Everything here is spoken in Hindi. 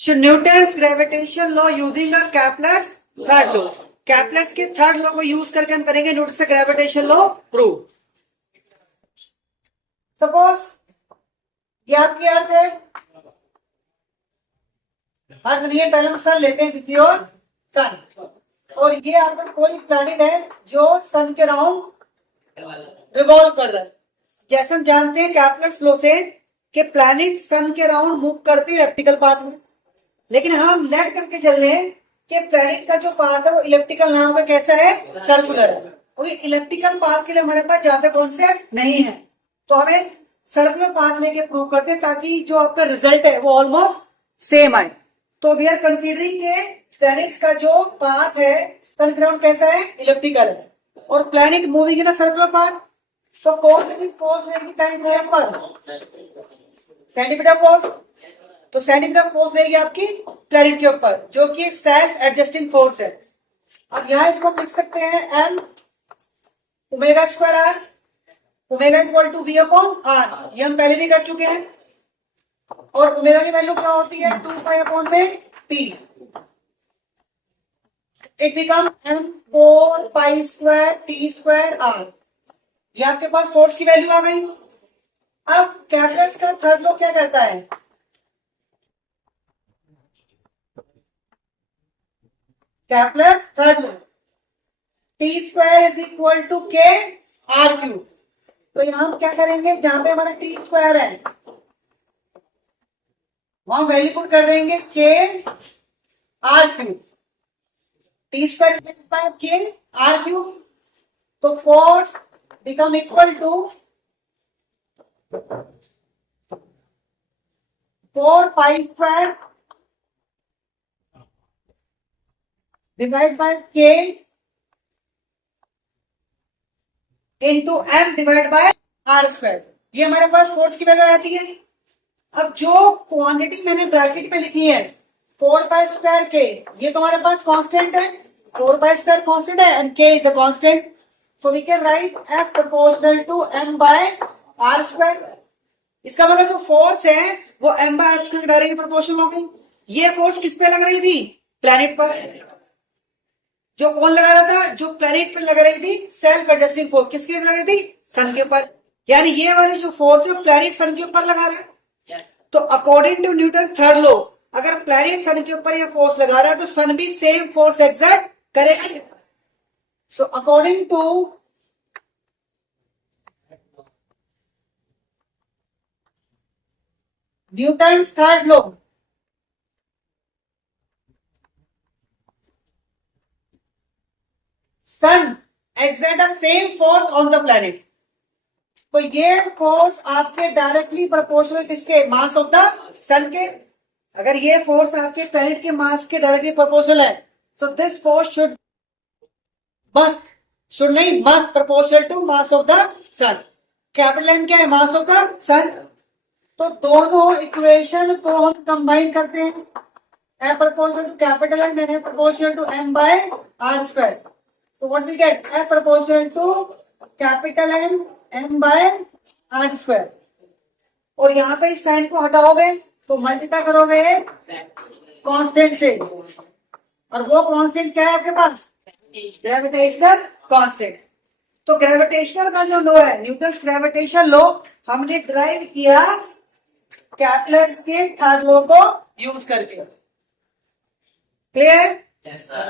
So Newton's gravitation law using a Kepler's third law. Kepler's के थर्ड लॉ को यूज करके हम करेंगे न्यूटन से ग्रेविटेशन लॉ प्रूव. सपोज ये आपकी अर्थ है, अर्थ नहीं है, पहले हम सन लेते हैं किसी और सन, और ये आपका कोई प्लैनेट है जो सन के राउंड रिवॉल्व कर रहा है. जैसे हम जानते हैं कैप्लर्स लॉ से कि प्लैनेट सन के राउंड मूव करते हैं इलेप्टिकल पाथ में, लेकिन हम लेट करके चल रहे हैं कि प्लैनेट का जो पाथ है वो इलेप्टिकल ना होकर कैसा है, सर्कुलर है. और ये इलेप्टिकल पाथ के लिए हमारे पास ज्यादा कॉन्सेप्ट नहीं है, तो हमें सर्कुलर पाथ लेके प्रूव करते हैं ताकि जो आपका रिजल्ट है वो ऑलमोस्ट सेम आए. तो वी आर कंसीडरिंग के प्लैनेट्स का जो पाथ है सन ग्राउंड कैसा है, इलेप्टिकल है, और planet moving in circular path. तो कौन सी फोर्स लेगी प्लैनेट के ऊपर, सेंटीमीटर फोर्स. तो सेंटीमीटर फोर्स लेगी आपकी प्लैनेट के ऊपर जो कि सेल्फ एडजस्टिंग फोर्स है. अब यहाँ इसको लिख सकते हैं m omega square r, omega equal to v upon r, ये हम पहले भी कर चुके हैं. और ओमेगा की वैल्यू क्या होती है, 2 पाई अपॉन में t. It become m 4 pi square t square r. ये आपके पास फोर्स की वैल्यू आ गई. अब कैप्लर्स का थर्ड लॉ क्या कहता है, Kepler third law t square is equal to k are Q. तो यहां हम क्या करेंगे, जहां पे हमारा टी स्क्वायर है वहां वैल्यू पुट कर देंगे K are Q. T square K are Q. तो force become equal to 4 pi square divide by K into M divide by are square. ये हमारे पास फोर्स की वैल्यू आती है. अब जो क्वांटिटी मैंने ब्रैकेट पे लिखी है 4 पाई स्क्वायर के, ये तो हमारे पास कांस्टेंट है, 4 पाई स्क्वायर कांस्टेंट है and k is a constant. So we can write f proportional to M by are square. इसका मतलब जो फोर्स है वो m by are square directly proportional हो गई. ये फोर्स किस पे लग रही थी, प्लैनेट पर. जो कौन लगा रहा था, जो प्लैनेट पर लग रही थी सेल्फ एडजस्टिंग फोर्स किसके लग रही थी, सन के ऊपर. यानी ये वाली जो फोर्स है प्लैनेट सन के ऊपर लगा रहा है. तो according to Newton third law अगर प्लैनेट सन के ऊपर ये फोर्स लगा रहा है तो सन भी सेम फोर्स एक्सर्ट करेगा. So according to Newton's third law sun exert the same force on the planet. तो ये फोर्स आपके डायरेक्टली प्रोपोर्शनल किसके, मास ऑफ द सन के. अगर ये फोर्स आपके प्लैनेट के मास के डायरेक्टली प्रोपोर्शनल है तो दिस फोर्स शुड नहीं must proportional to mass of the sun. Capital M क्या है, मास ऑफ द सन. तो दोनों इक्वेशन को हम कंबाइन करते हैं, F proportional to capital M and F proportional to M by are square. तो what we get, F proportional to capital M M by are square. और यहाँ पे इस साइन को हटाओगे तो मल्टीप्लाई करोगे कांस्टेंट से, और वो कांस्टेंट क्या है आपके पास, ग्रेविटेशनल कांस्टेंट. तो ग्रेविटेशनल का जो लॉ है न्यूटन्स ग्रेविटेशन लॉ हमने ड्राइव किया कैप्लर्स के थर्ड लॉ को यूज करके. क्लियर? Yes, sir.